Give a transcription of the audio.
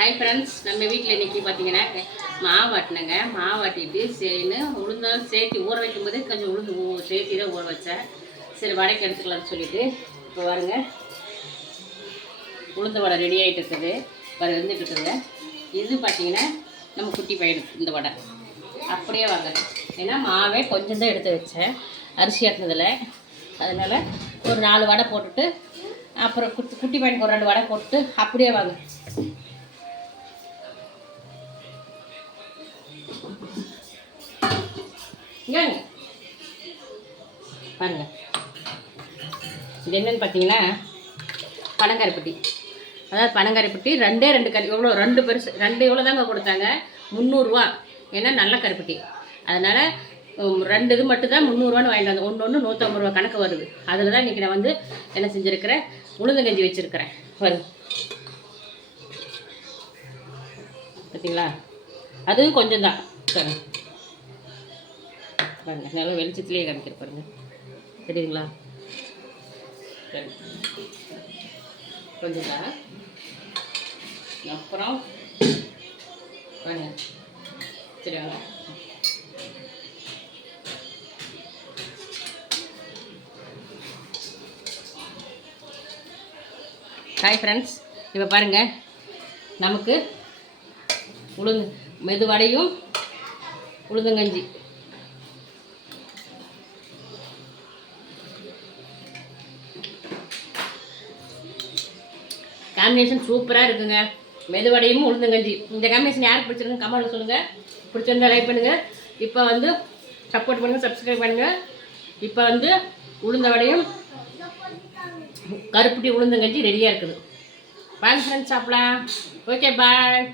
Hi friends, நம்ம வீட்டில் இன்றைக்கி பார்த்தீங்கன்னா மாவு ஆட்டினேங்க. மாவு ஆட்டிட்டு சரின்னு உளுந்தாலும் சேர்த்து ஊற வைக்கும் போதே கொஞ்சம் உளுந்து சேர்த்து தான் ஊற வச்சேன். சரி வடைக்கு எடுத்துக்கலாம்னு சொல்லிவிட்டு இப்போ பாருங்க உளுந்த வடை ரெடி ஆகிட்டு இருக்குது. வடை வந்துட்டு இருக்குதுங்க. இது பார்த்தீங்கன்னா நம்ம குட்டி பையன் இந்த வடை அப்படியே வாங்க. ஏன்னா மாவே கொஞ்சம் தான் எடுத்து வச்சேன் அரிசி ஆட்டினதில். அதனால் ஒரு 4 வடை போட்டுட்டு அப்புறம் குட்டி பையனுக்கு ஒரு 2 வடை போட்டுட்டு அப்படியே வாங்க. ஏங்க பாருங்க, இது என்னன்னு பார்த்தீங்கன்னா பனங்காரிப்பட்டி. அதாவது பனங்காரிப்பட்டி 2 கறி எவ்வளோ 2 பெருசு 2 எவ்வளோ தாங்க கொடுத்தாங்க, 300 ரூபா. ஏன்னா நல்ல கருப்பட்டி, அதனால் 2 இது மட்டும்தான் 300 ரூபான்னு வாங்கிட்டு வந்தேன். ஒன்று 150 ரூபா கணக்கு வருது. அதில் தான் இன்றைக்கி நான் வந்து என்ன செஞ்சுருக்கிறேன், உளுந்தங்கஞ்சி வச்சுருக்கிறேன். வரும் பார்த்தீங்களா, அதுவும் கொஞ்சம் தான். சரி பாருங்க, நல்லா வெளிச்சத்துலேயே காமிக்கிற பாருங்க, தெரியுதுங்களா? சரி கொஞ்சம் தான். அப்புறம் பாருங்க, சரியா? ஹாய் ஃப்ரெண்ட்ஸ், இப்போ பாருங்கள் நமக்கு மெதுவடையும் உளுந்தங்கஞ்சி காம்பினேஷன் சூப்பராக இருக்குங்க. மெதுவடையும் உளுந்தங்கஞ்சி, இந்த காம்பினேஷன் யாருக்கு பிடிச்சிருக்குன்னு கமெண்ட்டில் சொல்லுங்கள். பிடிச்சிருந்தா லைக் பண்ணுங்கள். இப்போ வந்து சப்போர்ட் பண்ணுங்கள், சப்ஸ்கிரைப் பண்ணுங்கள். இப்போ வந்து உளுந்த வடையும் கருப்பட்டி உளுந்தங்கஞ்சி ரெடியாக இருக்குது. வாங்க ஃப்ரெண்ட்ஸ் சாப்பிடலாம். Okay bye.